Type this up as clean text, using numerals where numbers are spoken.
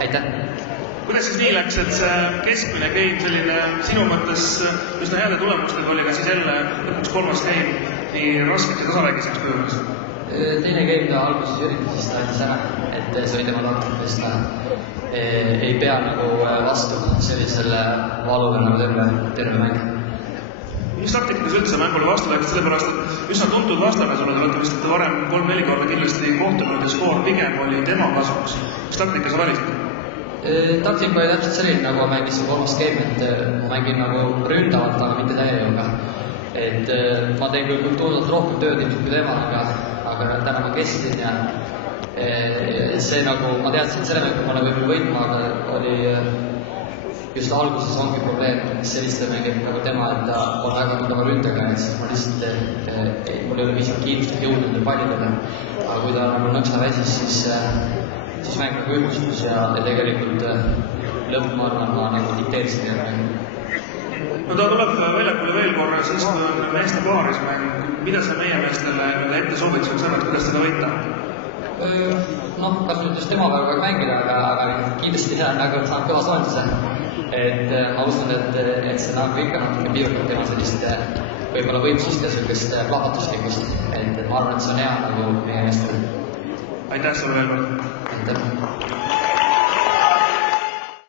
Aitäh! Kuidas siis nii läks, et see keskmine game selline sinu mõttes üsna heade tulemustega oli, aga siis jälle lõpuks kolmas game nii raskelt ja tasavägiseks kujunes? Teine game ta alguses üriti, siis ta andis ära, et see oli tema taktikast, ta ei pea nagu vastu sellisele valule nagu terve mäng. Mis taktikas üldse mängule vastu läks, sellepärast, et üsna tuntud vastane sulle, te olete vist varem 3-4 korda kindlasti kohtunud ja skoor pigem oli tema kasuks. Mis taktika sa valisid? Taktika oli täpselt selline, nagu ma mängisin kolmas game, et ma mängin nagu ründavalt, aga mitte täiega. Et ma teen küll tunduvalt rohkem tööd ilmselt kui tema, aga täna ma kestsin ja see nagu, ma teadsin, et selle mängu ma võib võitma, aga oli just alguses ongi probleem selliste mängib nagu tema, et ta on väga tugeva ründega, et siis ma lihtsalt, mul ei ole piisavalt kiirust ja jõudu nende pallidele. Aga kui ta nagu nõksa väsis, siis mäng nagu üldustus ja tegelikult lõpp ma arvan, ma nagu dikteerisin ja mängu. No ta tuleb väljakule veel korra, siis on meeste paaris mäng. Mida sa meie meestele ette soovid sul sõnad, kuidas seda võita? Noh, kas nüüd just tema väga mängida, aga kindlasti nagu saab kõva soojenduse. Et ma usun, et see nagu ikka natuke piirkab tema sellist võib-olla võimsust ja sellist plahvatuslikust. Et ma arvan, et see on hea nagu meie meestele. Aitäh sulle veel kord! Aitäh!